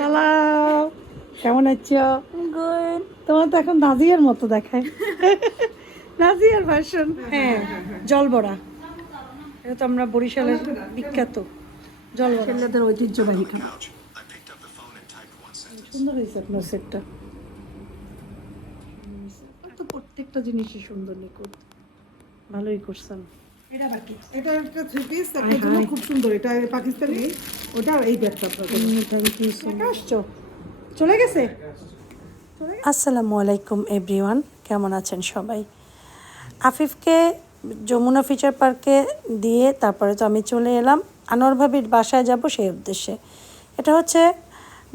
সালাম, কেমন আছো? গুড। তোমার তো এখন নাজিয়ার মতো দেখায়। নাজিয়ার ভার্সন। হ্যাঁ, জলবড়া। এটা তো আমরা বরিশালের বিখ্যাত জলবড়া, ছেলেদের ঐতিহ্যবাহী খাবার। সুন্দর হয়েছে আপনার সেটটা। তো প্রত্যেকটা জিনিসই সুন্দর, নিখুঁত, ভালোই করছেন। এটা বাকি, এটা একটা থ্রি পিস আপনার জন্য খুব সুন্দর। এটা পাকিস্তানি, ওটা এই ব্যাগটা আপনার জন্য। Thank you so much. আসছো, চলে গেছে। আসসালামু আলাইকুম এভরিওয়ান, কেমন আছেন সবাই? আফিফকে যমুনা ফিচার পার্কে দিয়ে তারপরে তো আমি চলে এলাম আনোয়ার ভাবির বাসায় যাব সেই উদ্দেশ্যে। এটা হচ্ছে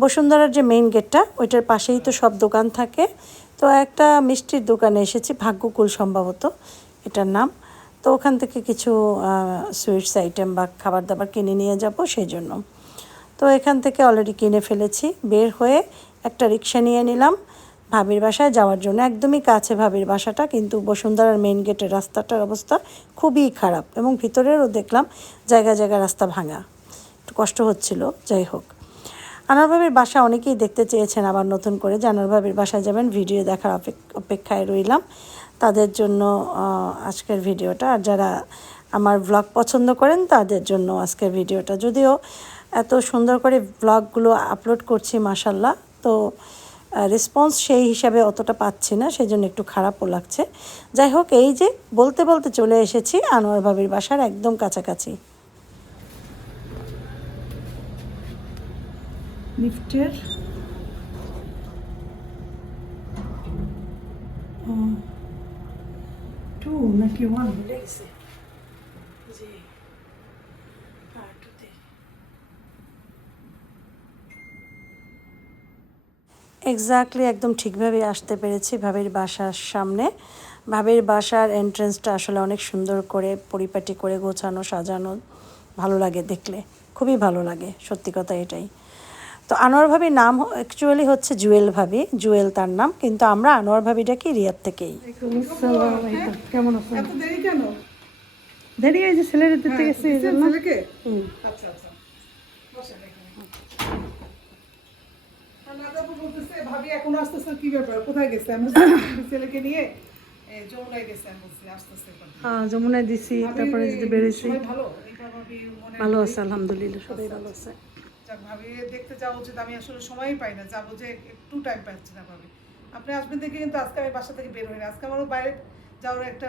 বসুন্ধরার যে মেইন গেটটা, ওইটার পাশেই তো সব দোকান থাকে। তো একটা মিষ্টির দোকানে এসেছি, ভাগ্যকুল সম্ভবত এটার নাম। তো ওখান থেকে কিছু সুইটস আইটেম বা খাবার দাবার কিনে নিয়ে যাব সেই জন্য। তো এখান থেকে অলরেডি কিনে ফেলেছি। বের হয়ে একটা রিক্সা নিয়ে নিলাম ভাবির বাসায় যাওয়ার জন্য। একদমই কাছে ভাবির বাসাটা, কিন্তু বসুন্ধরার মেইন গেটের রাস্তাটার অবস্থা খুবই খারাপ এবং ভিতরেরও দেখলাম জায়গায় জায়গায় রাস্তা ভাঙা, একটু কষ্ট হচ্ছিল। যাই হোক, আনোয়ার ভাবির বাসা অনেকেই দেখতে চেয়েছেন আবার নতুন করে, যে আনোয়ার ভাবির বাসায় যাবেন, ভিডিও দেখার অপেক্ষায় রইলাম তাদের জন্য আজকের ভিডিওটা। আর যারা আমার ভ্লগ পছন্দ করেন তাদের জন্য আজকের ভিডিওটা। যদিও এত সুন্দর করে ভ্লগগুলো আপলোড করছি মাশাল্লাহ, তো রেসপন্স সেই হিসাবে অতটা পাচ্ছি না, সেই জন্য একটু খারাপও লাগছে। যাই হোক, এই যে বলতে বলতে চলে এসেছি আনোয়ার ভাবির বাসার একদম কাছাকাছি। লিফটের টু নাকি ওয়ান লেগেছে, জি আর টুতে। এক্স্যাক্টলি একদম ঠিকভাবে আসতে পেরেছি ভাবির বাসার সামনে। ভাবির বাসার এন্ট্রেন্সটা আসলে অনেক সুন্দর করে পরিপাটি করে গোছানো সাজানো, ভালো লাগে দেখলে, খুবই ভালো লাগে, সত্যি কথা এটাই। তো আনোয়ার ভাবির নাম অ্যাকচুয়ালি হচ্ছে জুয়েল ভাবি, জুয়েল তার নাম, কিন্তু আমরা আনোয়ার ভাবি ডাকি রিয়াদ থেকেই। কেমন আছেন? এত দেরি কেন? দেরি হয়েছে, ছেলের দিতে গেছি এই জন্য। ছেলেকে? আচ্ছা আচ্ছা, বসেন এখানে। নাজাবু বলতেছে ভাবি এখন আসতেছে, কি ব্যাপার, কোথায় গেছে? আমি ছেলেকে নিয়ে যমুনায় গেছে, আমি বলছি আসতেছে। হ্যাঁ, যমুনায় দিছি, তারপরে যদি বেরিয়েছি। সবাই ভালো? এইবার ভাবি মনে ভালো আছে আলহামদুলিল্লাহ, সবাই ভালো আছে। যাক, ভাবি দেখতে যাওয়া উচিত। আমি আসলে সময়ই পাই না, যাবো যে একটু টাইম পাচ্ছি না। ভাবি আপনি আসবেন দেখে কিন্তু আজকে আমি বাসা থেকে বের হই না। আজকে আমারও বাইরে যাওয়ার একটা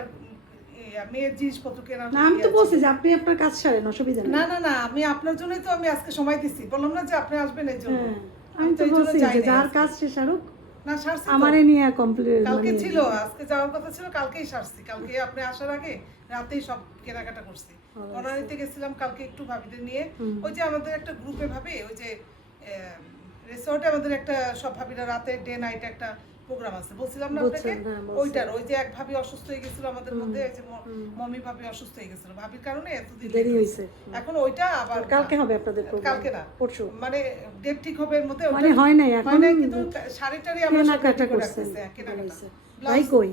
মেয়ের জিনিসপত্র কেনার। না, আমি তো বলছি যে আপনি আপনার কাজ সারেন, অসুবিধা নেই। না না না, আমি আপনার জন্যই তো আমি আজকে সময় দিচ্ছি, বললাম না যে আপনি আসবেন এই জন্য। আমি তো বলছি যে যার কাজ সে সারুক, না সারছি আমারে নিয়ে কমপ্লিট। কালকে ছিল, আজকে যাওয়ার কথা ছিল, কালকেই সারছি। কালকে আপনি আসার আগে রাতেই সব কেনাকাটা করছি। বনানীতে গেছিলাম কালকে একটু ভাবিদের নিয়ে। ওই যে আমাদের একটা গ্রুপে ভাবি, ওই যে রিসোর্টে আমাদের একটা সব ভাবিরা রাতে ডে নাইট একটা প্রোগ্রাম আছে, বলছিলাম না আপনাকে। ওইটার ওই যে এক ভাবি অসুস্থ হয়ে গেছিল আমাদের মধ্যে, যে মমি ভাবি অসুস্থ হয়ে গেছিল, ভাবির কারণে এতদিন দেরি হয়েছে। এখন ওইটা আবার কালকে হবে আপনাদের প্রোগ্রাম। কালকে না, পরশু, মানে ডেট ঠিক হবে এর মধ্যে। মানে হয় নাই এখন, হয় নাই, কিন্তু শাড়িটারই আমরা কেনাকাটা করছি। ভাই কই?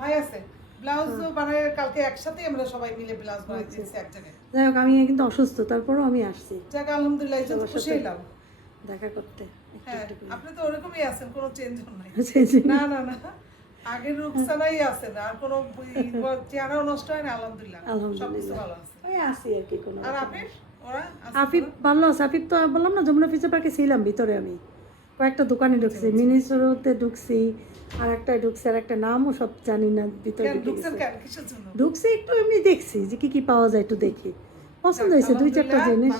ভাই আছে, ব্লাউজ বানায় কালকে একসাথে আমরা সবাই মিলে ব্লাউজ বানাই দিয়েছি এক জায়গায়। যাই হোক, আমি কিন্তু অসুস্থ, তারপরও আমি আসছি। যাক আলহামদুলিল্লাহ, এই জন্য খুশি হলাম দেখা করতে। হ্যাঁ, আপনি তো ওরকমই আছেন, কোনো চেঞ্জ নাই। না না না না, আগের রুকসানাই আছেন, আর কোনো চেহারাও নষ্ট হয় না। আলহামদুলিল্লাহ সবকিছু ভালো আছে। ওই আসি আর কি। কোনো আর আপনি ওরা আফিফ ভালো আছে। আফিফ তো বললাম না, যমুনা ফিচার পার্কে ছিলাম ভিতরে, আমি কয়েকটা দোকানে ঢুকছি, মিনিসোতে ঢুকছি, আর একটা ঢুকছি, আর একটা নামও সব জানি না, ভিতরে ঢুকছি একটু এমনি দেখছি যে কি কি পাওয়া যায়, একটু দেখি, পছন্দ হয়েছে দুই চারটা জিনিস।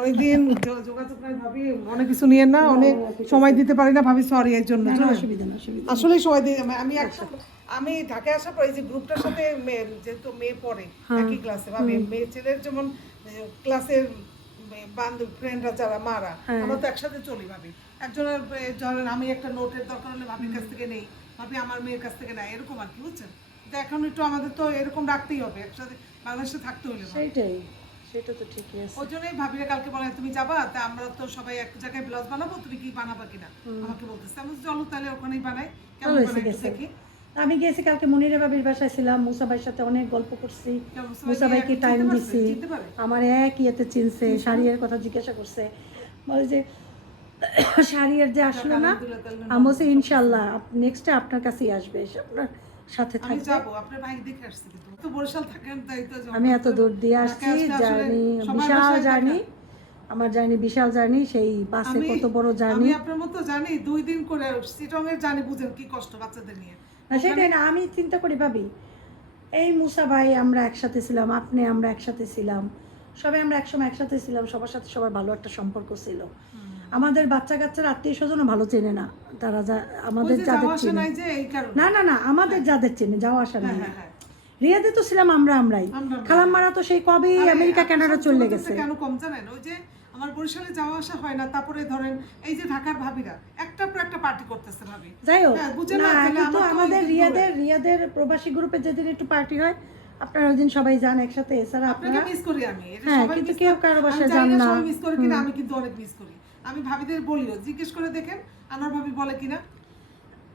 অনেকদিন যোগাযোগ নাই ভাবি, অনেক কিছু নিয়ে না, অনেক সময় দিতে পারি না ভাবি, সরি এর জন্য। অসুবিধা না, আসলে সময় দিই আমি। আমি ঢাকায় আসার পর এই যে গ্রুপটার সাথে যেহেতু মেয়ে পড়ে একই ক্লাসে, ভাবি মেয়ে ছেলের যেমন ক্লাসের বান্ধব ফ্রেন্ডরা যারা মারা, আমরা তো একসাথে চলি ভাবি। একজনের ধরেন আমি একটা নোটের দরকার হলে ভাবির কাছ থেকে নেই, ভাবি আমার মেয়ের কাছ থেকে নেয়, এরকম আর কি, বুঝছেন? এখন একটু আমাদের তো এরকম রাখতেই হবে, একসাথে বাংলাদেশে থাকতে হলে। সেটাই, সেটা তো ঠিকই আছে। ওই জন্যই ভাবিরা কালকে বলে তুমি যাবা, তা আমরা তো সবাই এক জায়গায় ব্লাউজ বানাবো, তুমি কি বানাবা কিনা আমাকে বলতেছে। আমি চলো তাহলে ওখানেই বানাই, কেমন বানাই একটু দেখি। আমি গেছি কালকে মনিরা বাবির বাসায় ছিলাম, মুসা ভাইয়ের সাথে অনেক গল্প করছি, কেমন সবাই মুসা ভাইকে চিনতে টাইম পারছে? দিছি, চিনতে পারে? আমার এক ইয়েতে চিনছে, শাড়ির কথা জিজ্ঞাসা করছে, বলে যে শাড়ির যে আসলো না, আমি বলছি ইনশাল্লাহ নেক্সটে আপনার কাছেই আসবে, এসে আপনার সাথে আমি থাকবে। যাবো, আপনার ভাই দেখে আসছি কিন্তু তো বরিশাল থাকেন তাই তো আমি এত দূর দিয়ে আসছি, জার্নি বিশাল জার্নি, আমার জার্নি বিশাল জার্নি, সেই বাসে কত বড় জার্নি। আমি আপনার মতো জানি 2 দিন করে সিটং এর জানি, বুঝেন কি কষ্ট বাচ্চাদের নিয়ে। না সেটাই না, আমি চিন্তা করি ভাবি, এই মুসা ভাই আমরা একসাথে ছিলাম, আপনি আমরা একসাথে ছিলাম, সবাই আমরা একসময় একসাথে ছিলাম, সবার সাথে সবার ভালো একটা সম্পর্ক ছিল। আমাদের বাচ্চা কাচ্চার আত্মীয় স্বজনও ভালো চেনে না, তারা আমাদের যাদের চেনে, না না না আমাদের যাদের চেনে যাওয়া আসা নাই। রিয়াদে তো ছিলাম আমরাই, খালাম্মারা তো সেই কবেই আমেরিকা কানাডা চলে গেছে। কেন কম জানেন, ওই যে আমার বরিশালে যাওয়া আসা হয় না, তারপরে ধরেন এই যে ঢাকার ভাবিরা একটার পর একটা পার্টি করতেছে ভাবি, যাই হোক বুঝেন না, না কিন্তু আমাদের রিয়াদের প্রবাসী গ্রুপে যেদিন একটু পার্টি হয় আপনারা ওই দিন সবাই যান একসাথে, এছাড়া আপনাকে আপনারা মিস করি আমি, এটা হ্যাঁ, সবাই কিন্তু miss কেউ করে। কারো আমি বাসায় জানি যান না না। সবাই মিস করে কিনা, আমি কিন্তু অনেক মিস করি। আমি ভাবিদের বলিও, জিজ্ঞেস করে দেখেন আমার ভাবি বলে কিনা।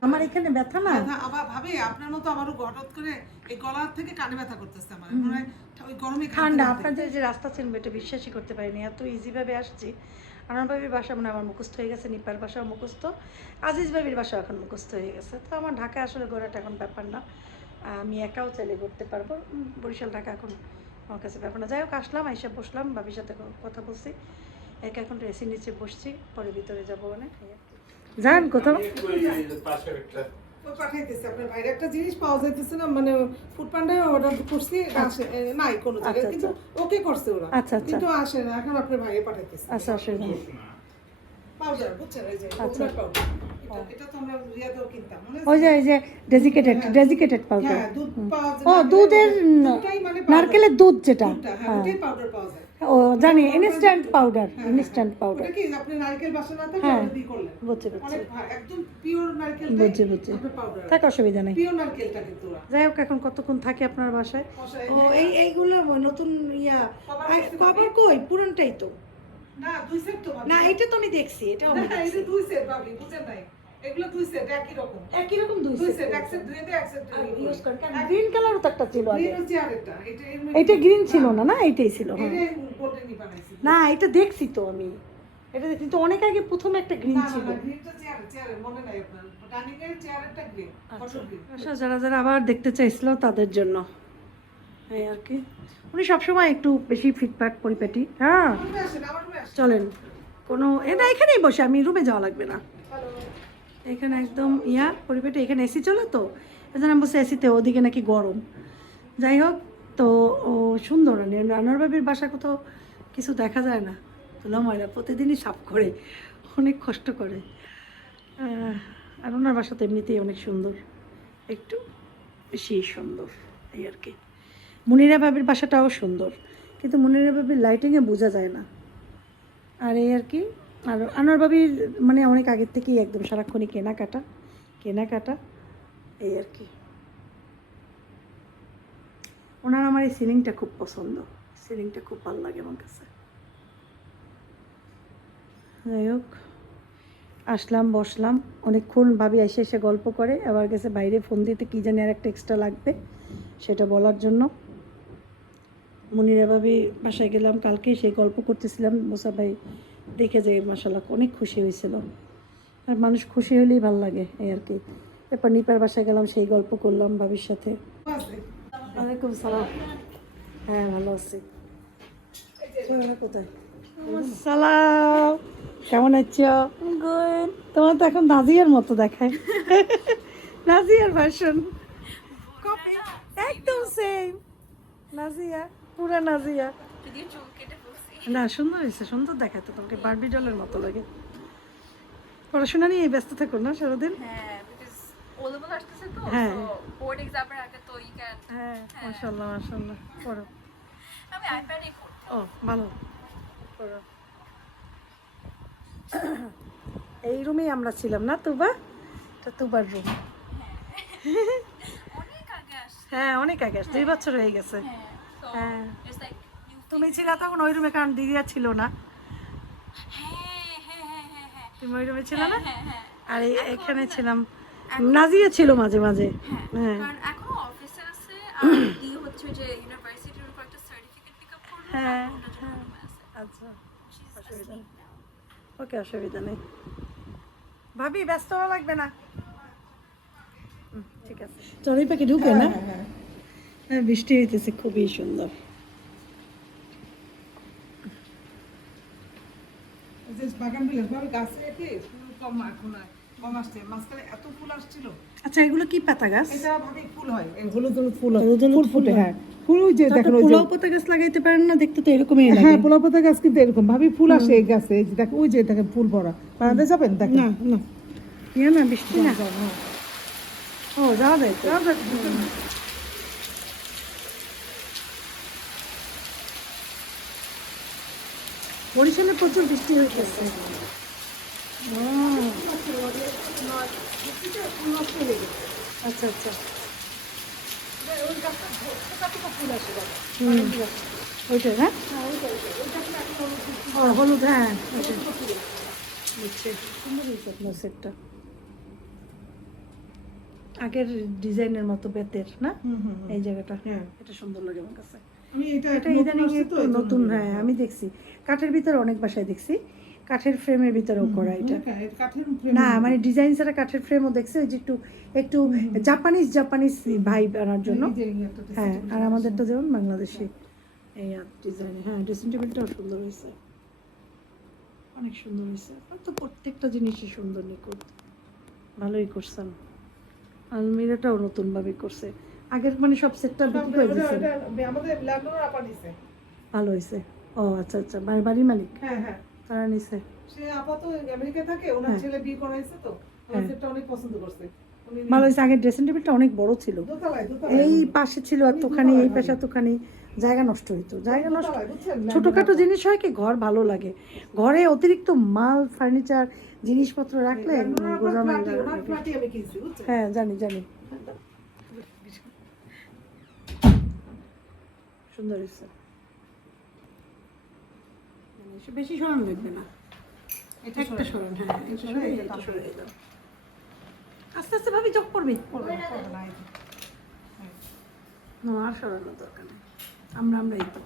আমার এখানে ব্যথা না, আবার ভাবি আপনার মতো আমারও হঠাৎ করে এই গলার থেকে কানে ব্যথা করতেছে আমার, মনে হয় ওই গরমে ঠান্ডা। আপনাদের যে রাস্তা চিনবে এটা বিশ্বাসই করতে পারিনি, এত ইজি ভাবে আসছি। আমার বাবির বাসা মানে আমার মুখস্থ হয়ে গেছে, নিপার বাসাও মুখস্থ, আজিজ বাবির বাসাও এখন মুখস্থ হয়ে গেছে। তো আমার ঢাকায় আসলে ঘোরাটা এখন ব্যাপার না, আমি একাও চাইলে ঘুরতে পারবো। বরিশাল ঢাকা এখন আমার কাছে ব্যাপার না। যাই হোক আসলাম, আইসা বসলাম, বাবির সাথে কথা বলছি, এখন এসির নিচে বসছি, পরে ভিতরে যাবো অনেক। যান কোথাও পাঠাইতেছে আপনার বাইরে একটা জিনিস পাওয়া যাইতেছে না, মানে ফুড পান্ডায় অর্ডার করছি, আসে নাই কোনো জায়গায়, কিন্তু ওকে করছে ওরা, কিন্তু আসে না, এখন আপনার বাইরে পাঠাইতেছে। আচ্ছা অসুবিধা নেই। পাউডার বুঝছেন, এই যে কোকোনাট পাউডার, এটা তো আমরা রিয়াদেও কিনতাম, ওই যে ডেজিকেটেড পাউডার, হ্যাঁ দুধ পাওয়া যায়, ও দুধের নারকেলের দুধ যেটা, হ্যাঁ ওটাই পাউডার পাওয়া যায়, ও জানি, ইনস্ট্যান্ট পাউডার, ইনস্ট্যান্ট পাউডার। ওটা কি আপনি নারকেল বাসা না থাকে ওটা দিয়ে করলেন, বুঝছি অনেক একদম পিওর নারকেল, বুঝছি পাউডার থাক, অসুবিধা নেই। পিওর নারকেলটা কিন্তু ওরা। যাই হোক এখন কতক্ষণ থাকে আপনার বাসায়? ও এইগুলো নতুন ইয়া কভার কই, পুরনটাই তো না, 2 সেট তো ভাবি, না এটা তো আমি দেখছি, এটাও আমি না এটা 2 সেট ভাবি, বুঝেন নাই, এগুলো 2 সেট একই রকম, একই রকম 2 সেট, এক সেট ধুয়ে দিয়ে এক সেট ইউজ করেন। গ্রিন কালারও তো একটা ছিল আগে, গ্রিন হচ্ছে আরেকটা, এটা গ্রিন ছিল না, না এইটাই ছিল। হ্যাঁ এটা গোল্ডেনই বানাইছি, না এটা দেখছি তো আমি, এটা দেখছি তো অনেক আগে, প্রথমে একটা গ্রিন না ছিল। না গ্রিনটা চেয়ারে মনে নাই আপনার, ডাইনিং এর চেয়ারটা গ্রিন, ফটো গ্রিন। আচ্ছা যারা যারা আবার দেখতে চাইছিল তাদের জন্য এই আর কি। উনি সবসময় একটু বেশি ফিটফাট পরিপাটি। হ্যাঁ রুমে আসেন, আমার রুমে আসেন। চলেন, কোনো এটা এখানেই বসে, আমি রুমে যাওয়া লাগবে না, হ্যালো, এখানে একদম পরিপাটি, এখানে এসি চলে তো এজন্য আমি বসে এসিতে, ওদিকে নাকি গরম। যাই হোক, তো ও সুন্দর, রান্নার বাবির বাসা কোথাও কিছু দেখা যায় না, তুলা ময়লা প্রতিদিনই সাফ করে, অনেক কষ্ট করে। আর ওনার বাসা তো এমনিতেই অনেক সুন্দর, একটু বেশি সুন্দর এই আর কি। মুনিরা বাবির বাসাটাও সুন্দর, কিন্তু মুনিরা বাবির লাইটিংয়ে বোঝা যায় না, আর এই আর কি। আর আনোয়ার বাবির মানে অনেক আগের থেকেই একদম সারাক্ষণই কেনাকাটা এই আর কি। ওনার আমার এই সিলিংটা খুব পছন্দ, সিলিংটা খুব ভালো লাগে আমার কাছে। যাই হোক আসলাম, বসলাম অনেকক্ষণ, ভাবি এসে গল্প করে, আবার গেছে বাইরে ফোন দিতে, কী জানি আর একটা এক্সট্রা লাগবে সেটা বলার জন্য। মুনিরা ভাবি বাসায় গেলাম কালকে, সেই গল্প করতেছিলাম, মুসা ভাই দেখে যে মাশাআল্লাহ অনেক খুশি হয়েছিল, আর মানুষ খুশি হলেই ভালো লাগে এই আর কি। এরপর নিপার বাসায় গেলাম, সেই গল্প করলাম ভাবির সাথে। ওয়ালাইকুম সালাম, হ্যাঁ ভালো আছি। কোথায় সালাম, কেমন আছো? গুড। তোমার তো এখন নাজিয়ার মতো দেখায়, নাজিয়ার ভার্সন, একদম সেম নাজিয়া, পুরা নাজিয়া। না সুন্দর হয়েছে, সুন্দর দেখায় তো, তোমাকে বারবি ডলের মতো লাগে। পড়াশোনা নিয়ে ব্যস্ত থাকো না সারাদিন? হ্যাঁ হ্যাঁ মাশাআল্লাহ মাশাআল্লাহ, পড়ো। ও ভালো, পড়ো। এই রুমেই আমরা ছিলাম না তুবা, এটা তুবার রুম। হ্যাঁ অনেক আগে, 2 বছর হয়ে গেছে। হ্যাঁ তুমি ছিল তখন ওই রুমে, কারণ দিদিয়া ছিল না, তুমি ওই রুমে ছিল না, আর এখানে ছিলাম নাজিয়া ছিল মাঝে মাঝে। হ্যাঁ কারণ এখনো অফিসে আছে আর দি হচ্ছে যে ইউনিভার্সিটির কয়েকটা সার্টিফিকেট পিক আপ করলো হ্যাঁ ওটার জন্য রুমে আছে আচ্ছা She's অসুবিধা নেই। asleep now. ওকে অসুবিধা নেই ভাবি, ব্যস্ত হওয়া লাগবে না। ঠিক আছে চলো এই পাখি ঢুকে না। হ্যাঁ বৃষ্টি হইতেছে খুবই সুন্দর। এই যে বাগান বিলাস ভাবে গাছে রেখে ফুল কম আসছে, মাঝখানে এত ফুল আসছিল। আচ্ছা এগুলো কি পাতা গাছ? এটা ভাবে ফুল হয়, এই হলুদ হলুদ ফুল হয়, হলুদ হলুদ ফুল ফুটে। ফুল হয়। হ্যাঁ ফুল ওই যে দেখেন, ওই যে পোলাও পাতা গাছ লাগাইতে পারেন না? দেখতে তো এরকমই লাগে। হ্যাঁ পোলা পাতা গাছ কিন্তু এরকম ভাবে ফুল আসে এই গাছে। এই যে দেখেন, ওই যে দেখেন ফুল ভরা। বানাতে যাবেন দেখেন? না না ইয়ে না বৃষ্টি না। ও যাওয়া যায় তো। বরিশালে প্রচুর বৃষ্টি হইতেছে। আচ্ছা আচ্ছা ওইটা হ্যাঁ ও হলুদ হ্যাঁ বুঝছি। সুন্দর হয়েছে আপনার সেটটা, আগের ডিজাইনের মতো বেতের না এই জায়গাটা। হ্যাঁ। এটা সুন্দর লাগে আমার কাছে। আমি এটা এটা ইদানিং একটু নতুন, হ্যাঁ আমি দেখছি কাঠের ভিতরে অনেক বাসায় দেখছি, কাঠের ফ্রেমের ভিতরেও করা এটা। কাঠের না মানে ডিজাইন ছাড়া কাঠের ফ্রেমও দেখছি, ওই যে একটু একটু জাপানিজ ভাইব আনার জন্য। হ্যাঁ আর আমাদেরটা যেমন বাংলাদেশি এই ডিজাইন। হ্যাঁ ড্রেসিং টেবিলটাও সুন্দর হয়েছে, অনেক সুন্দর হয়েছে। তো প্রত্যেকটা জিনিসই সুন্দর, নিখুঁত, ভালোই করছেন। আলমিরাটাও নতুনভাবে করছে, আগের মানে সব সেটটা বিক্রি করে দিয়েছেন। আমাদের ল্যান্ডলর্ড আপা নিছে। ভালো হয়েছে। ও আচ্ছা আচ্ছা, বাড়ির মালিক হ্যাঁ হ্যাঁ, তারা নিছে। সে আপাতত আমেরিকা থাকে, ওনার ছেলে বিয়ে করাইছে তো ওনার সেটটা অনেক পছন্দ করছে। উনি ভালো হয়েছে। আগের ড্রেসিং টেবিলটা অনেক বড় ছিল, দোতলায় এই পাশে ছিল এতখানি, এই পাশে এতখানি, জায়গা নষ্ট হইতো। জায়গা নষ্ট, বুঝছেন? ছোটখাটো জিনিস হয় কি ঘর ভালো লাগে, ঘরে অতিরিক্ত মাল ফার্নিচার জিনিসপত্র রাখলে গোজানো লাগে। ওনার ফ্ল্যাটে আমি কিনছি, বুঝছেন? হ্যাঁ জানি জানি, সুন্দর হয়েছে। বেশি সরানো লাগবে না, এটা একটা সরান। হ্যাঁ এটা সরাই, এটা সরাই দাও। আস্তে আস্তে ভাবি যোগ করবি না, আর সরানোর দরকার নেই, আমরাই তো।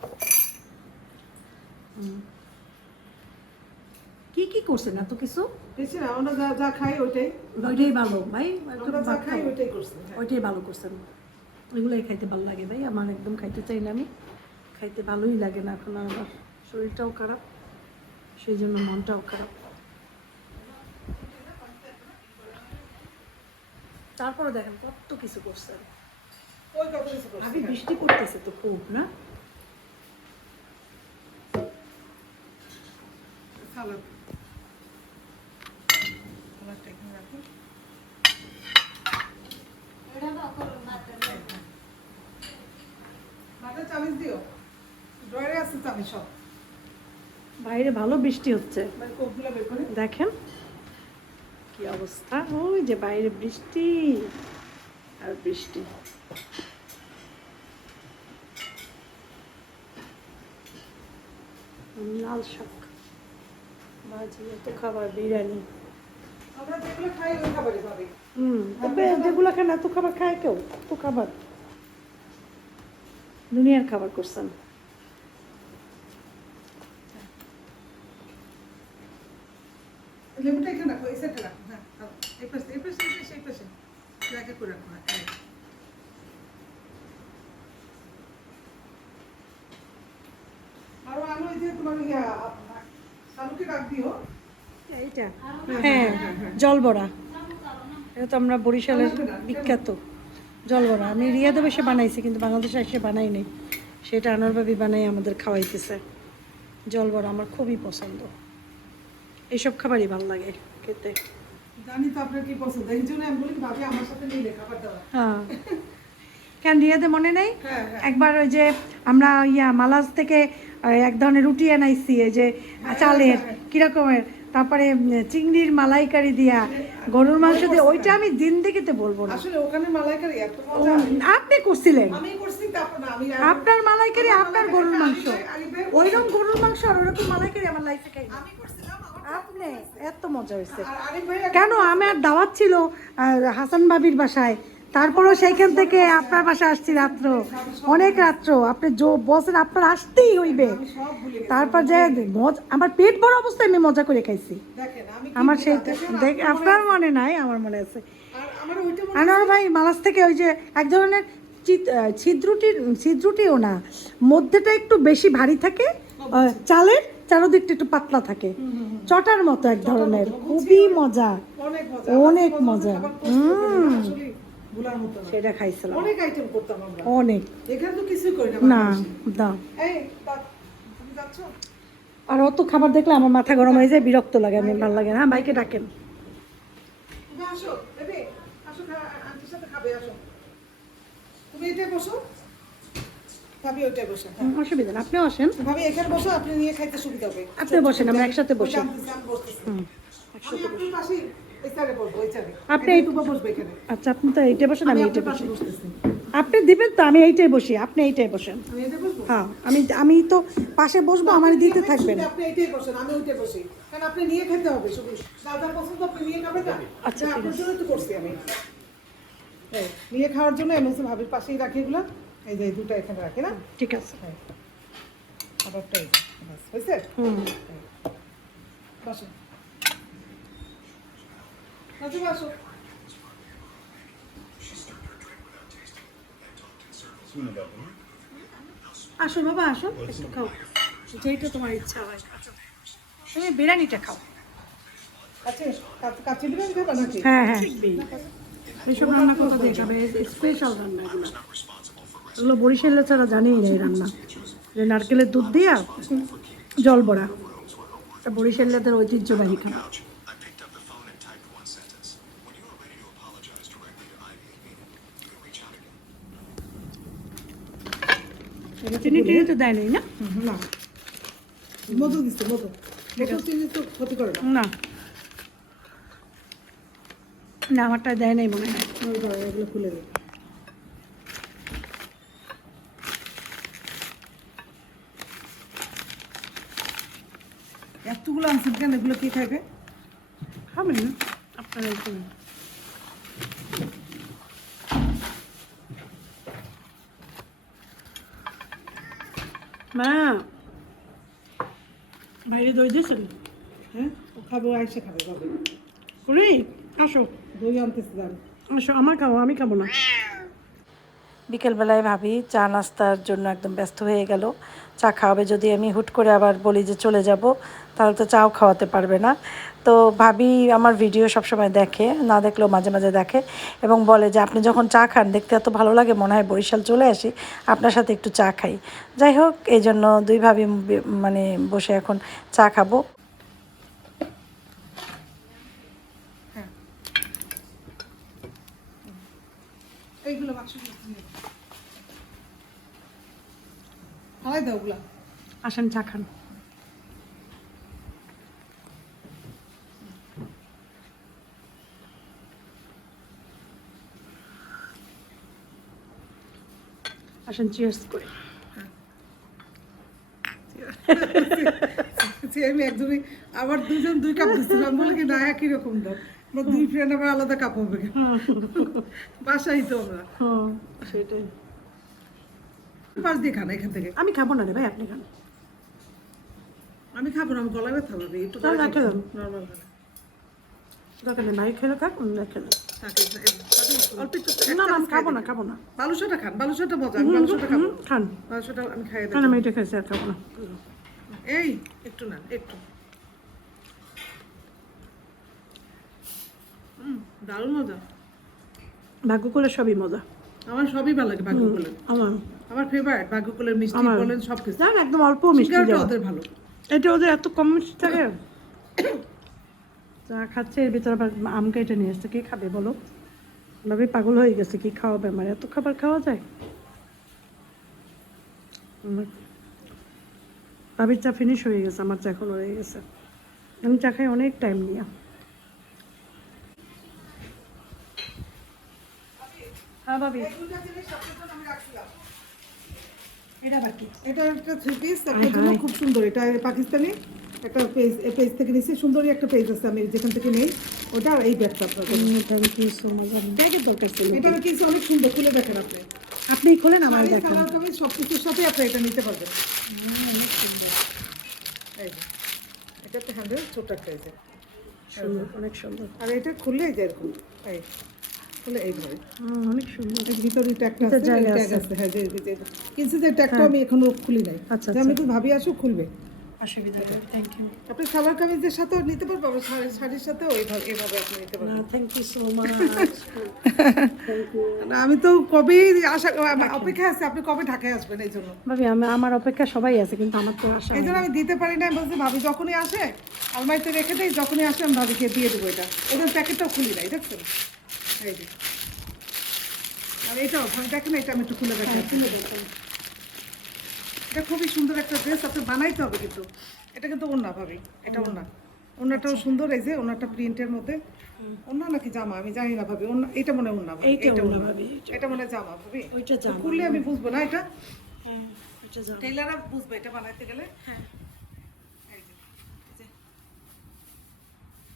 কি কি করছেন এত কিছু? বেশি না, আমরা যা যা খাই ওইটাই, ওইটাই ভালো ভাই, আমরা যা খাই ওইটাই করছি। হ্যাঁ। ওইটাই ভালো করছেন, ওইগুলোই খাইতে ভালো লাগে ভাই। আমার একদম খাইতে চাই না, আমি খাইতে ভালোই লাগে না এখন। আমার শরীরটাও খারাপ, সেই জন্য মনটাও খারাপ। তারপরে দেখেন কত কিছু করছেন। ওই কত কিছু করছি। আগে বৃষ্টি করতেছে তো খুব না? সালাদ সালাদটা এখানে রাখুন। মাথায় চামিচ দিও, ড্রয়ারে আছে চামিচ সব। বাইরে ভালো বৃষ্টি হচ্ছে, মানে কোপগুলো বের করে দেখেন কি অবস্থা। ওই যে বাইরে বৃষ্টি আর বৃষ্টি। লাল শাক ভাজি, এত খাবার, বিরিয়ানি। আমরা যেগুলো খাই ওই খাবারই পাবে। তবে যেগুলো খান এত খাবার খায় কেউ? এত খাবার, দুনিয়ার খাবার করছেন। লেবুটা এখানে রাখো, এই সাইডে রাখো। হ্যাঁ এই পাশে সেই পাশে জায়গা করে রাখো। হ্যাঁ আরো আলো, এই যে তোমার আলুকে রাখ দিও। এইটা হ্যাঁ জল বড়া, এটা তো আমরা বরিশালের বিখ্যাত জল বড়া। আমি রিয়াদে বসে বানাইছি, কিন্তু বাংলাদেশে এসে বানাই নাই, সেটা আনোয়ারভাবি বানাই আমাদের খাওয়াইতেছে। জল বড়া আমার খুবই পছন্দ, এইসব খাবারই ভালো লাগে খেতে। জানি তো আপনার কি পছন্দ, এই জন্য আমি বলি ভাবি আমার সাথে মিলে খাবার দাবার। হ্যাঁ কেন রিয়াদে মনে নেই? হ্যাঁ হ্যাঁ একবার ওই যে আমরা মালাজ থেকে এক ধরনের রুটি আনাইছি, এই যে চালের কিরকমের, তারপরে চিংড়ির মালাইকারি দিয়া, গরুর মাংস দিয়ে, ওইটা আমি জিন্দেগিতে বলবো না। আসলে ওখানে মালাইকারি এত মজা। আপনি করছিলেন, আমি করছি, তারপর না আমি আপনার মালাইকারি, আপনার গরুর মাংস, আলিফ ভাই ওইরকম গরুর মাংস আর ওরকম মালাইকারি আমার লাইফে খাই না। আমি করছিলাম, আমার আপনি এত মজা হয়েছে আর আরিফ ভাই কেন? আমার দাওয়াত ছিল হাসান ভাবির বাসায়, তারপরও সেইখান থেকে আপনার বাসায় আসছি রাত্র, অনেক রাত্র। আপনি বসেন আপনার আসতেই হইবে। সব ভুলে গেছি। তারপর যে আমার পেট ভরা অবস্থায় আমি মজা করে খাইছি। দেখেন আমি আমার সেই আপনার মনে নাই, আমার মনে আছে। আর আমার ওইটা আনোয়ার ভাই মালাস থেকে ওই যে এক ধরনের ছিদ্রুটিও না, মধ্যেটা একটু বেশি ভারী থাকে, চালের চারোদিকটা একটু পাতলা থাকে, চটার মতো এক ধরনের, খুবই মজা, অনেক মজা, অনেক মজা। আসলে ভুলার মতো না। সেটা খাইছিলাম অনেক আইটেম করতাম আমরা, অনেক। এখানে তো কিছুই করি না না বাংলাদেশে। দাও। এই তুমি যাচ্ছ? আর অত খাবার দেখলে আমার মাথা গরম হয়ে যায়, বিরক্ত লাগে, আমি ভালো লাগে না। ভাইকে ডাকেন। তুমি আসো বেবি, আসো আন্টির সাথে খাবে, আসো। তুমি এটাই বসো, ভাবি ওইটাই বসে। অসুবিধা না, আপনিও আসেন। ভাবি এখানে বসো, আপনি নিয়ে খাইতে সুবিধা হবে। আপনি বসেন, আমরা একসাথে বসি। আমি বসতেছি। আমি আপনার পাশেই এই চারে বসবো, এই চারে। আপনি একটু বসবে এখানে। আচ্ছা, আপনি তো এইটাই বসেন, আমি এইটাই আপনার পাশে বসি। বসতেছি। আপনি দিবেন তো, আমি এইটাই বসি, আপনি এইটাই বসেন। আমি এটাই বসবো? হ্যাঁ, আমি তো পাশে বসবো, আমার দিতে থাকবেন। আপনি এইটাই বসেন, আমি ওইটাই বসি। কারণ আপনি নিয়ে খেতে হবে শুধু। দাদা পছন্দ, আপনি নিয়ে খাবেন না? আচ্ছা, না, ঠিক আপনার জন্য তো করছি আমি। এই, নিয়ে খাওয়ার জন্য আমি হচ্ছে ভাবির পাশেই রাখি এগুলো। এই যে এই দুটো এখানে রাখি না? ঠিক আছে। হ্যাঁ। খাবারটা এই যে, ব্যাস, হয়েছে? এই, বসো। নাজু, বসো। আসো বাবা, আসো, একটু খাও, যেইটা তোমার ইচ্ছা হয়। তুমি বিরিয়ানিটা খাও। আচ্ছা, কাচ্চি বিরিয়ানি খাবে নাকি? হ্যাঁ হ্যাঁ, এইসব রান্না কোথা দিয়ে খাবে? স্পেশাল রান্না এগুলো। এগুলো বরিশালে ছাড়া জানিই না এই রান্না, যে নারকেলের দুধ দিয়া জল বড়া, এটা বরিশালের ঐতিহ্যবাহী খাবার। চিনি টিনি তো দেয় নাই না? না, মধু দিচ্ছে, মধু। মধু চিনি তো ক্ষতি করে না। না না, আমারটা দেয় নাই মনে হয়। ওই ধরো, এগুলো খুলে দিই। এতগুলো আনছেন কেন? এগুলো কি খাইবে? খাবেন আপনারা একটু। মা, বাইরে দই দিয়েছেন? হ্যাঁ, ও খাবে, ও আইসে খাবে, খাবে। করি, আসো দই আনতেছি দাম। আসো, আমার খাবো, আমি খাবো না। বিকেলবেলায় ভাবি চা নাস্তার জন্য একদম ব্যস্ত হয়ে গেল। চা খাওয়াবে, যদি আমি হুট করে আবার বলি যে চলে যাব, তাহলে তো চাও খাওয়াতে পারবে না। তো ভাবি আমার ভিডিও সবসময় দেখে, না দেখলেও মাঝে মাঝে দেখে, এবং বলে যে আপনি যখন চা খান দেখতে এত ভালো লাগে, মনে হয় বরিশাল চলে আসি, আপনার সাথে একটু চা খাই। যাই হোক, এই জন্য দুই ভাবি মানে বসে এখন চা খাবো। এইগুলো বাক্স খাওয়াই দাও ওগুলা। আসেন চা খান। আসেন, চিয়ার্স করে। আমি একদমই আবার দুজন দুই কাপ দিচ্ছিলাম, বলে কি না একই রকম দাও। আমরা দুই ফ্রেন্ড আবার আলাদা কাপ হবে। বাসাই তো আমরা। সেটাই। পাশ দিয়ে খান এখান থেকে। আমি খাবো না রে ভাই, আপনি খান। আমি খাবো না, আমি গলায় ব্যথা পাবে একটু। তাহলে রাখে দাও। নর্মাল দরকার নেই, ভাই খেলে থাক, রেখে দাও। অল্প একটু। না না, আমি খাবো না, খাবো না। বালুশাটা খান, বালুশাটা মজা। আমি বালুশাটা খাবো। খান। বালুশাটা আমি খাইয়ে খান, দেবো। আমি এটা খাইছি, আর খাবো না। এই একটু না, একটু। দারুণ মজা। ভাগ্যকুলের সবই মজা। আমার সবই ভালো লাগে ভাগ্যকুলের। আমার ফেভারিট ভাগ্যকুলের মিষ্টি বলেন সবকিছু। না, একদম অল্প মিষ্টি মিষ্টিটা দেওয়া। ওদের ভালো। এটা ওদের এত কম মিষ্টি থাকে। চা খাচ্ছে, এর ভিতরে আবার আম কেটে নিয়ে এসছে। কি খাবে বলো? ভাবি পাগল হয়ে গেছে, কি খাওয়াবে আমার? এত খাবার খাওয়া যায়? ভাবির চা ফিনিশ হয়ে গেছে, আমার চা এখন হয়ে গেছে। আমি চা খাই অনেক টাইম নিয়ে। হ্যাঁ ভাবি, এটা বাকি। এটা একটা থ্রি পিস, একটা জন্য খুব সুন্দর। এটা পাকিস্তানি, একটা পেজ, এই পেজ থেকে নিচে সুন্দরই একটা পেজ আছে, আমি যেখান থেকে নেই ওটা। আর এই ব্যাগটা আপনার জন্য। Thank you so much. ব্যাগের দরকার ছিল। এটা আমি কিনছি, অনেক সুন্দর, খুলে দেখেন আপনি। আপনি খোলেন আমার শাড়ি, দেখেন। সালোয়ার কামিজ সব কিছুর সাথে আপনি এটা নিতে পারবেন। অনেক সুন্দর এই যে এটা একটা হ্যান্ডেল, ছোট একটা এই যে। সুন্দর, অনেক সুন্দর। আর এটা খুললে এই যে এরকম, এই খুলে এইভাবে। অনেক সুন্দর। এর ভিতরে ট্যাগটা ভিতরে আছে, জায়গা ট্যাগ আছে। আছে। হ্যাঁ, যে কিন্তু যে ট্যাগটা আমি এখনো খুলি নাই। আচ্ছা, যে আমি তো ভাবি আসো খুলবে। অসুবিধা নেই, থ্যাংক ইউ। আপনি সালোয়ার কামিজের সাথেও নিতে পারবেন, আবার শাড়ির সাথেও এইভাবে আপনি নিতে না, পারবেন। Thank you so much. Thank you না, আমি তো কবে অপেক্ষা আছে, আপনি কবে ঢাকায় আসবেন এই জন্য। ভাবি, আমার অপেক্ষা সবাই আছে, কিন্তু আমার তো আশা এই জন্য আমি দিতে পারি না। আমি বলছি ভাবি যখনই আসে আলমারিতে রেখে দেই, যখনই আসে আমি ভাবিকে দিয়ে দেবো এটা। এদের প্যাকেটটাও খুলি নাই, দেখছেন? এই যে। আর এটাও ভাবি দেখেন, এটা আমি একটু খুলে দেখাচ্ছি। এটা খুবই সুন্দর একটা ড্রেস, আপনি বানাইতে হবে কিন্তু। এটা কিন্তু ওড়না ভাবি, এটা ওড়না। ওড়নাটাও সুন্দর, এই যে ওড়নাটা প্রিন্টের মধ্যে। ওড়না নাকি জামা আমি জানি না ভাবি। ওড়না, এটা মনে হয় ওড়না ভাবি। এইটা এটা ওড়না ওড়না ভাবি। এটা মনে হয় জামা ভাবি। ওইটা জামা। খুললে আমি বুঝবো না এটা। হ্যাঁ, এটা যাও। টেইলাররা বুঝবে এটা বানাইতে গেলে। হ্যাঁ, এই যে, এই যে।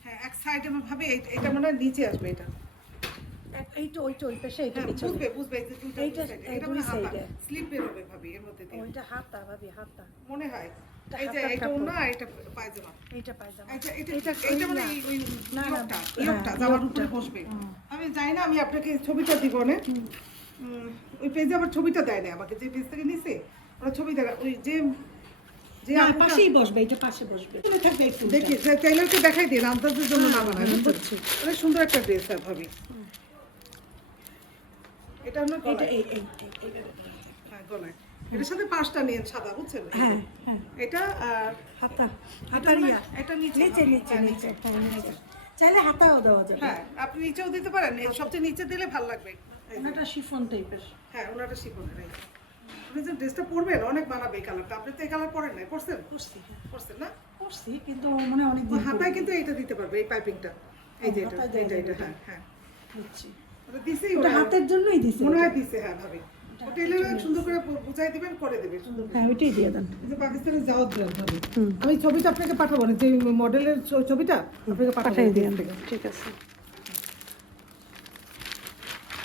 হ্যাঁ, এক সাইডে আমার ভাবি এটা মনে হয় নিচে আসবে এটা। এইটা ওইটা ওই পাশে, এইটা হ্যাঁ, পিছনে। বুঝবে এই যে দুইটা এইটা side এ। এই এটা দুই মনে হয় সাইডে। স্লিপ বের হবে ভাবি এর মধ্যে দিয়ে। ওইটা হাতটা ভাবি, হাতটা। মনে হয় এটা এই যে হাতার এটা কাপড়। ওড়না, এটা পায়জামা। এইটা পায়জামা। এটা মানে ওই না, ইয়োগটা, হ্যাঁ, ইয়োগটা জামার উপরে ইয়োগটা। বসবে। আমি জানি না, আমি আপনাকে ছবিটা দিব না। ওই পেজে আবার ছবিটা দেয় না আমাকে, যে পেজ থেকে নিছে ওরা ছবি দেয় না। ওই যে না, আপুটা- পাশেই বসবে, এটা পাশে বসবে। থাকবে একটু। দেখি টেইলারকে দেখাই দিন, আন্দাজের জন্য না বানায়। বুঝছি, অনেক সুন্দর একটা ড্রেস ভাবি। এটা হলো এটা গলায়। এইভাবে করা যায়। হ্যাঁ, গলায়। এটার সাথে পাঁচটা নিয়ে সাদা, বুঝছেন? হ্যাঁ, হ্যাঁ। এটা আর হাতা, এটা হাতার মনে ইয়া। হয়- এটা নিচে নিচে, ভাবি। নিচে, হ্যাঁ, নিচে। হ্যাঁ, নিচে। চাইলে হাতাও দেওয়া যাবে। হ্যাঁ, আপনি নিচেও দিতে পারেন, এই সবচেয়ে নিচে দিলে ভালো লাগবে। এই যে, ওনাটা শিফন টাইপের। হ্যাঁ, ওনাটা শিফনের। এই যে। আপনি যে ড্রেসটা পরবেন অনেক মানাবে এই কালারটা। আপনি তো এই কালার পরেন নাই, পরছেন? করছি, হ্যাঁ। পরছেন না? করছি, কিন্তু মনে হয় অনেক তো দিন হাতায় কিন্তু এইটা দিতে পারবে, এই পাইপিংটা। এই যে এটা, হাতায় দেওয়া এটা, যাবে। হ্যাঁ। বুঝছি। ওটা দিছেই ওটা ওরা। হাতের জন্যই দিছি। মনে হয় দিছে, হ্যাঁ ভাবি। ও টেইলার সুন্দর করে বুঝাই দিবেন, করে দেবে সুন্দর করে। হ্যাঁ, ওইটাই দিয়ে দেন। এই যে পাকিস্তানের জাওয়াত ব্র্যান্ড ভাবি। হুম। আমি ছবিটা আপনাকে পাঠাবো না, যে মডেলের ছবিটা আপনাকে পাঠাবো। পাঠিয়ে এই দিন। থেকে। ঠিক আছে।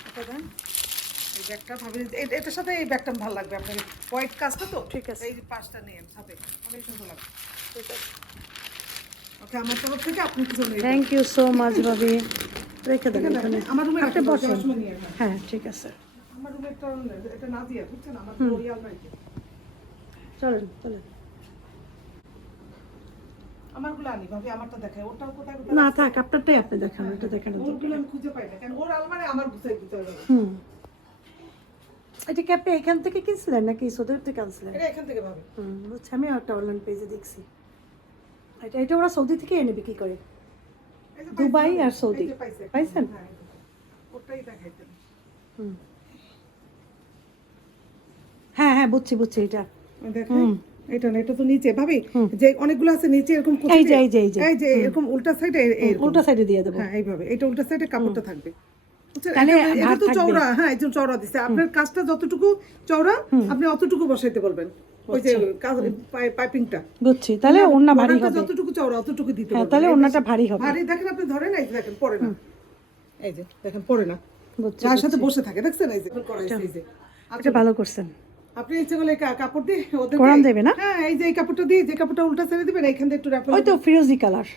এটা দেন। এই ব্যাগটা ভাবি, এটার সাথে এই ব্যাগটা ভালো লাগবে আপনার, হোয়াইট কাজটা তো। ঠিক আছে। এই পাঁচটা নিয়ে সাথে অনেক সুন্দর লাগবে। ঠিক আছে। ওকে, আমার তরফ থেকে আপনি কিছু নেই। থ্যাংক ইউ সো মাচ ভাবি। রেখে দেন এখানে। আমার রুমে আপনি বসেন। সময় নিয়ে আসেন। হ্যাঁ, ঠিক আছে। আমার রুমে একটা এটা নাজিয়া, বুঝছেন? আমার ওই আলমারিতে চলেন, চলেন। আমারগুলো আনি ভাবি, আমারটা দেখাই। ওটাও কোথায় না, থাক, আপনারটাই আপনি দেখান, এটা দেখানো যাবে। ওরগুলো আমি খুঁজে পাই না, কারণ ওর আলমারি আমার গুছাই দিতে হবে। হুম। এটা কি আপনি এখান থেকে কিনছিলেন নাকি সৌদির থেকে আনছিলেন? এটা এখান থেকে ভাবি। হুম, বুঝছি। আমিও একটা অনলাইন পেজে দেখছি। এটা ওরা সৌদি থেকে এনে বিক্রি করে। এই যে দুবাই পাইছি, আর সৌদি। এই যে পাইছে। পাইছেন? হ্যাঁ, এই যে। ওটাই দেখাইতেন। হুম। হ্যাঁ, হ্যাঁ, বুঝছি, বুঝছি এটা। দেখেন, এটা না, এটা তো নিচে ভাবি, যে অনেকগুলো আছে নিচে এরকম কুচি এই যে, দিয়ে- এই যে, এই যে। এই যে এরকম উল্টা সাইডে উল্টা সাইডে দিয়ে দেবো। হ্যাঁ, এইভাবে এটা উল্টা সাইডে কাপড়টা থাকবে। বুঝছেন? তাহলে এটা ভার তো থাকবে। চওড়া, হ্যাঁ, এই যে চওড়া দিছে। আপনার কাজটা যতটুকু চওড়া আপনি অতটুকু বসাইতে বলবেন। ওই যে পাইপিংটা বুঝছি। তাহলে ওড়না ভারী বর্ডারটা হবে। যতটুকু চওড়া অতটুকু দিতে হ্যাঁ, বলবেন। তাহলে এই ওড়নাটা বেশি- ভারী হবে। ভারী দেখেন, আপনি ধরেন, এই যে দেখেন পরে না। এই যে দেখেন পরে না, বুঝছি, যার সাথে বুঝছি। বসে থাকে, দেখছেন? এই যে করাইছে, এই যে। এটা ভালো করছেন। আপনি ইচ্ছে করলে কাপড় দিয়ে ওদের কোরান দেবে না? হ্যাঁ, এই যে এই কাপড়টা দিয়ে, যে কাপড়টা উল্টা ছেড়ে দিবেন, এইখান দিয়ে একটু র্যাপেল ওই তো ফিরোজি কালার।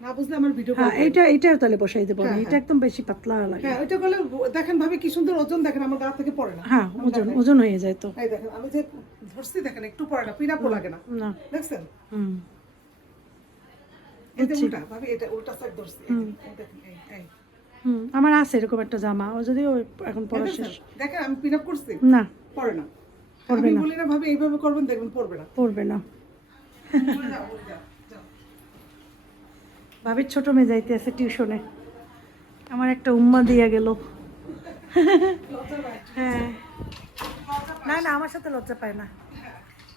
না বুঝলে আমার ভিডিও হ্যাঁ, এইটাও তাহলে বসাই দেবো। হ্যাঁ, এটা একদম বেশি পাতলা লাগে। হ্যাঁ, ওইটা করলে দেখেন ভাবে কি সুন্দর ওজন, দেখেন আমার গা থেকে পড়ে না। হ্যাঁ, ওজন হয়ে যায় তো। এই দেখেন আমি যে ধরছি, দেখেন একটু পড়ে না, পিনাপো লাগে না, না। দেখছেন? হুম। এই যে উল্টা ভাবে, এটা উল্টা সাইড ধরছি, এই যে, এই দেখেন, এই হুম, আমার আছে এরকম একটা জামা, ও যদিও এখন পড়া দেখছেন? শেষ। দেখেন আমি পিনাপ করছি, না, পড়ে না। পড়বে আমি না। বলি না ভাবে এইভাবে করবেন, দেখবেন পড়বে না। পড়বে না। পড়ে যাও, পড়ে যাও, যাও। ভাবির ছোট মেয়ে যাইতে আছে টিউশনে। আমার একটা উম্মা দিয়া গেল। হ্যাঁ। না, না, আমার সাথে লজ্জা পায় না,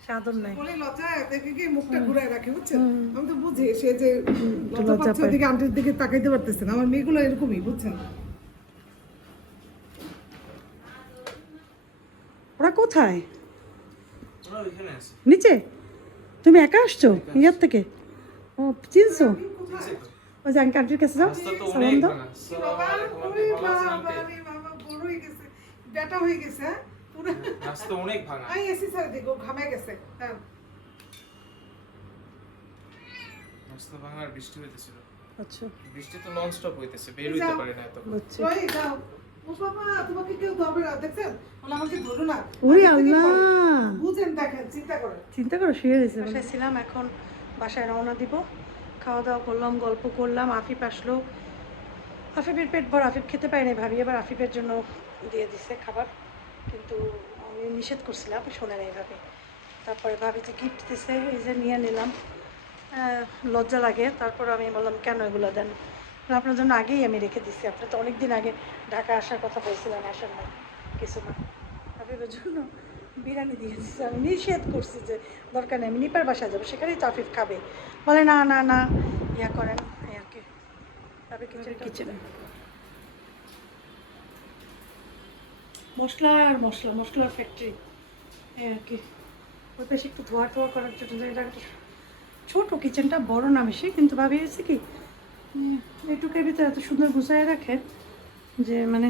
সাদর নাই। বলে লজ্জায় দেখে কি মুখটা ঘুরায় রাখে, বুঝছেন? আমি তো বুঝি সে যে লজ্জা পাচ্ছে, ওদিকে আন্টির দিকে তাকাইতে পারতেছে না। আমার মেয়েগুলো এরকমই, বুঝছেন? ওরা কোথায়? নিচে? তো তুমি একা আসছো ইয়ার থেকে? ও চিনছো? ওই যে আন্টির কাছে যাও, সালাম দাও। বাবা, ওরে বাবা রে বাবা, বড় হয়ে গেছে, ব্যাটা হয়ে গেছে। হ্যাঁ পুরো রাস্তা অনেক ভাঙা। আই এসি স্যার দেখো ঘামে গেছে। হ্যাঁ রাস্তা ভাঙা আর বৃষ্টি হইতেছিল। আচ্ছা বৃষ্টি তো নন স্টপ হইতেছে, বের হইতে পারে না এত। বুঝছি। ওই যাও। ও বাবা, তোমাকে কেউ ধরবে না, দেখছেন? বলে আমাকে ধরো না। ওরে আগে থেকে আল্লাহ, পড়ে। বুঝেন, দেখেন, চিন্তা করেন। চিন্তা করো শুয়ে রয়েছে। বাসায় ছিলাম, এখন বাসায় রওনা দিব। খাওয়া দাওয়া করলাম, গল্প করলাম। আফিফ আসলো, আফিফের পেট ভর। আফিফ খেতে পারে না, ভাবি এবার আফিফের জন্য দিয়ে দিছে খাবার, কিন্তু আমি নিষেধ করছিলাম, শোনে না এইভাবে। তারপরে ভাবি যে গিফট দিছে, এই যে নিয়ে নিলাম। লজ্জা লাগে, তারপর আমি বললাম কেন এগুলো দেন, আপনার জন্য আগেই আমি রেখে দিচ্ছি। আপনি তো অনেক দিন আগে ঢাকা আসার কথা বলছিলেন, আসার নাই, কিছু না। আফিফের জন্য বিরিয়ানি দিয়ে দিচ্ছি। আমি নিষেধ করছি যে দরকার নেই, আমি নিপার বাসায় যাবো, সেখানেই তো আফিফ খাবে। বলে না না না, ইয়া করেন এই আর কি। তবে কিচেনে মশলা আর মশলা, মশলার ফ্যাক্টরি এই আর কি। ওই পাশে একটু ধোয়া টোয়া করার জন্য জায়গা ছোটো, কিচেনটা বড় না বেশি, কিন্তু ভাবি হয়েছে কি এইটুকের ভিতরে এত সুন্দর গুছায় রাখে যে মানে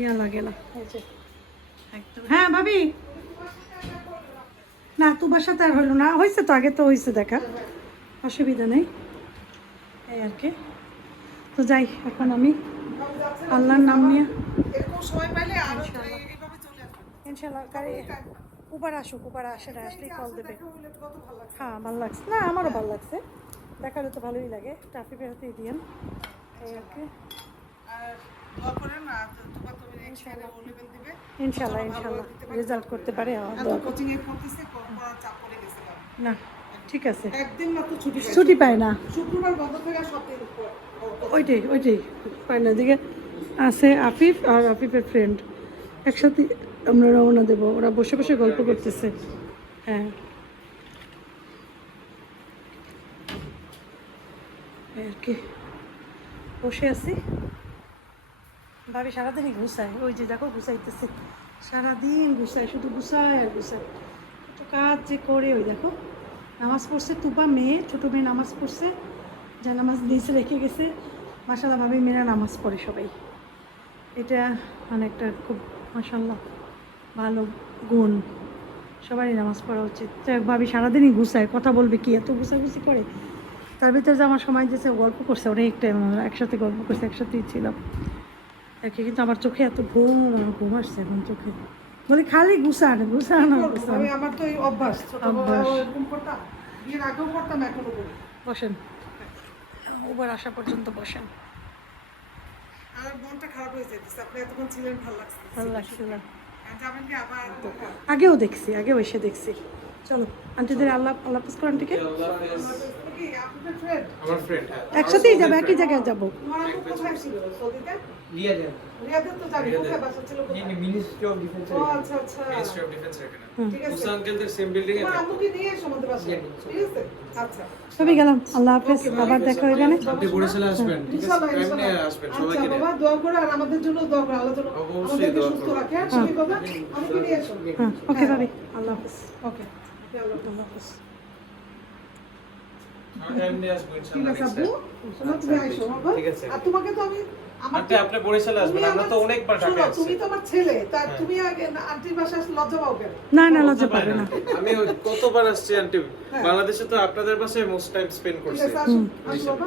ইয়া লাগে না। এই যে একদম। হ্যাঁ ভাবি, না তোমার সাথে আর হইলো না, হয়েছে তো, আগে তো হয়েছে, দেখা অসুবিধা নেই এই আর কি। তো যাই, এখন আমি আল্লাহর নাম নিয়ে এরকম সময় পাইলে আর এইভাবে চলে আসবেন। ইনশাল্লাহ গাড়ি উবার আসুক, উবার আসে না, আসলেই কল দেবে। দেখা হইলে তো কত ভালো লাগছে। হ্যাঁ ভালো লাগছে, না আমারও ভালো লাগছে, দেখালে তো ভালোই লাগে। ট্রাফিকের হাতেই দিয়েন এই আর কি। আর দোয়া করেন না, তোমার তুমি নেক্সট ইয়ারে ও লেভেল দিবে। ইনশাল্লাহ ইনশাল্লাহ রেজাল্ট করতে পারে। এত কোচিং এ পড়তেছে, পড়ার চাপ পড়ে গেছে। না ঠিক আছে, একদিন মাত্র ছুটি পাই। ছুটি পায় না, শুক্রবার বন্ধ থাকে, সপ্তাহের উপর। ওইটাই ওইটাই পায় না। এদিকে আছে আফিফ আর আফিফের ফ্রেন্ড, একসাথে আমরা রওনা দেবো। ওরা বসে বসে গল্প করতেছে। হ্যাঁ এই আর কি, বসে আছি। ভাবি সারাদিনই ঘুষায়, ওই যে দেখো ঘুষাইতেছে, সারাদিন ঘুষায়, শুধু ঘুষায় আর ঘুষায়। তো কাজ যে করে, ওই দেখো নামাজ পড়ছে। তুবা মেয়ে, ছোটো মেয়ে নামাজ পড়ছে, যা নামাজ দিয়েছে রেখে গেছে। মাশাআল্লাহ ভাবি মেয়েরা নামাজ পড়ে সবাই, এটা মানে একটা খুব মাশাআল্লাহ ভালো গুণ। সবারই নামাজ পড়া উচিত। তো ভাবি সারাদিনই ঘুষায়, কথা বলবে কি, এত ঘুষাঘুষি করে। তার ভিতরে যে আমার সময় দিয়েছে, গল্প করছে অনেক টাইম, আমরা একসাথে গল্প করছে, একসাথেই ছিলাম আর কি। কিন্তু আমার চোখে এত ঘুম, আমার ঘুম আসছে এখন চোখে। বলি খালি ঘুষান ঘুষান ঘুষান। আমি আমার তো এই অভ্যাস, ছোটবেলায় অভ্যাস। এরকম করতাম, বিয়ের আগেও করতাম, এখনো করি। বসেন, উবার আসা পর্যন্ত বসেন। আর মনটা খারাপ হয়ে যেতেছে, আপনি এতক্ষণ ছিলেন, ভালো লাগছে। ভালো লাগছিল। আর যাবেন কি আবার? আগেও দেখছি, আগেও এসে দেখছি। চলো আন্টিদের আল্লাহ আল্লাহ হাফেজ করো আন্টিকে। কি আপনার ফ্রেন্ড? আমার ফ্রেন্ড, হ্যাঁ। একসাথেই যাবো, একই জায়গায় যাবো। তোমার আপু কোথায় ছিল? সৌদিতে? রিয়াদে রিয়াদে তো জানি, কোথায় বাসা ছিল কোথায়? মিনিস্ট্রি অফ ডিফেন্স ও আচ্ছা আচ্ছা, মিনিস্ট্রি অফ ডিফেন্স এখানে। ঠিক আছে। মুসা আঙ্কেলদের সেম বিল্ডিং এ। তোমার আপুকে নিয়ে এসো আমাদের বাসায়, ঠিক আছে? আচ্ছা সবই গেলাম, আল্লাহ হাফেজ, আবার দেখা হয়ে গেলে। আপনি বরিশালে আসবেন, ঠিক আছে? ইনশাআল্লাহ, এমনি ইনশাআল্লাহ। আসবেন আচ্ছা সবাইকে নিয়ে। বাবা, দোয়া করো আর আমাদের জন্য দোয়া করো, আল্লাহ যেন অবশ্যই আমাদেরকে দোয়া সুস্থ করো। রাখে। হ্যাঁ, তুমি বাবা, আমাকে নিয়ে এসো। হ্যাঁ ওকে ভাবি, আল্লাহ হাফেজ। ওকে, আল্লাহ আল্লাহ হাফেজ। এমনি আসবো ঠিক ইনশাআল্লাহ আছে next আপু, time। শোনো তুমি আইসো বাবা। ঠিক আছে। আর তোমাকে তো আমি আমার আন্টি আপনি বরিশালে আসবেন, তুমি আমরা তো আমার- অনেকবার শোনো, ঢাকা আসছি। তুমি তো আমার ছেলে, তা হ্যাঁ। তুমি আগে আন্টির বাসায় আসলে লজ্জা পাও কেন? না না লজ্জা পাবে না। আমি কতবার আসছি আন্টি, হ্যাঁ। বাংলাদেশে তো আপনাদের বাসায় মোস্ট টাইম স্পেন্ড ঠিক করছি। আছে, আসো আসো বাবা,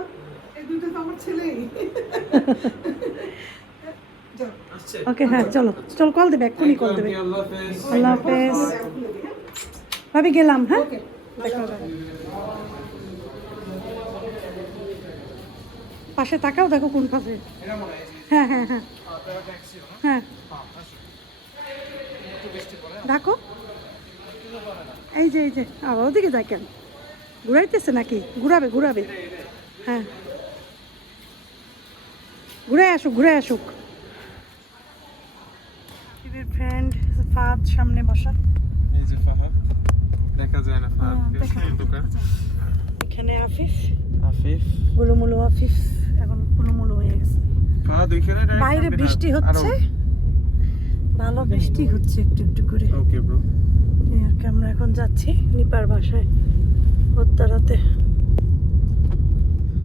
এই দুইটা তো আমার ছেলেই। যাও। আসছে। ওকে হ্যাঁ চলো, চল কল দেবে, এক্ষুনি কল দেবে। আল্লাহ হাফেজ। আল্লাহ হাফেজ ভাবি, গেলাম। হ্যাঁ ওকে, দেখা হবে। পাশে তাকাও, দেখো কোন পাশে। এটা মনে হয় যে হ্যাঁ হ্যাঁ হ্যাঁ আপনারা ট্যাক্সি না? হ্যাঁ হ্যাঁ, আসুন। একটু বৃষ্টি পড়ে। দেখো, এই যে এই যে আবার ওদিকে যায় কেন? ঘুরাইতেছে নাকি? ঘুরাবে ঘুরাবে, হ্যাঁ ঘুরে আসুক, ঘুরে আসুক। ফ্রেন্ড ফাদ সামনে বসা, এই যে ফাহাদ, দেখা যায় না ফাহাদ, হ্যাঁ, দেখা যায়, দোকান। এখানে আফিফ, আফিফ, গুলুমুলু আফিফ এখন গুলুমুলু হয়ে গেছে। ফাহাদ ওইখানে direct বাইরে আপনি বৃষ্টি আরো- হচ্ছে, ভালো বৃষ্টি হচ্ছে একটু একটু করে। Okay bro. এই আর কি আমরা এখন যাচ্ছি নিপার বাসায় উত্তরাতে।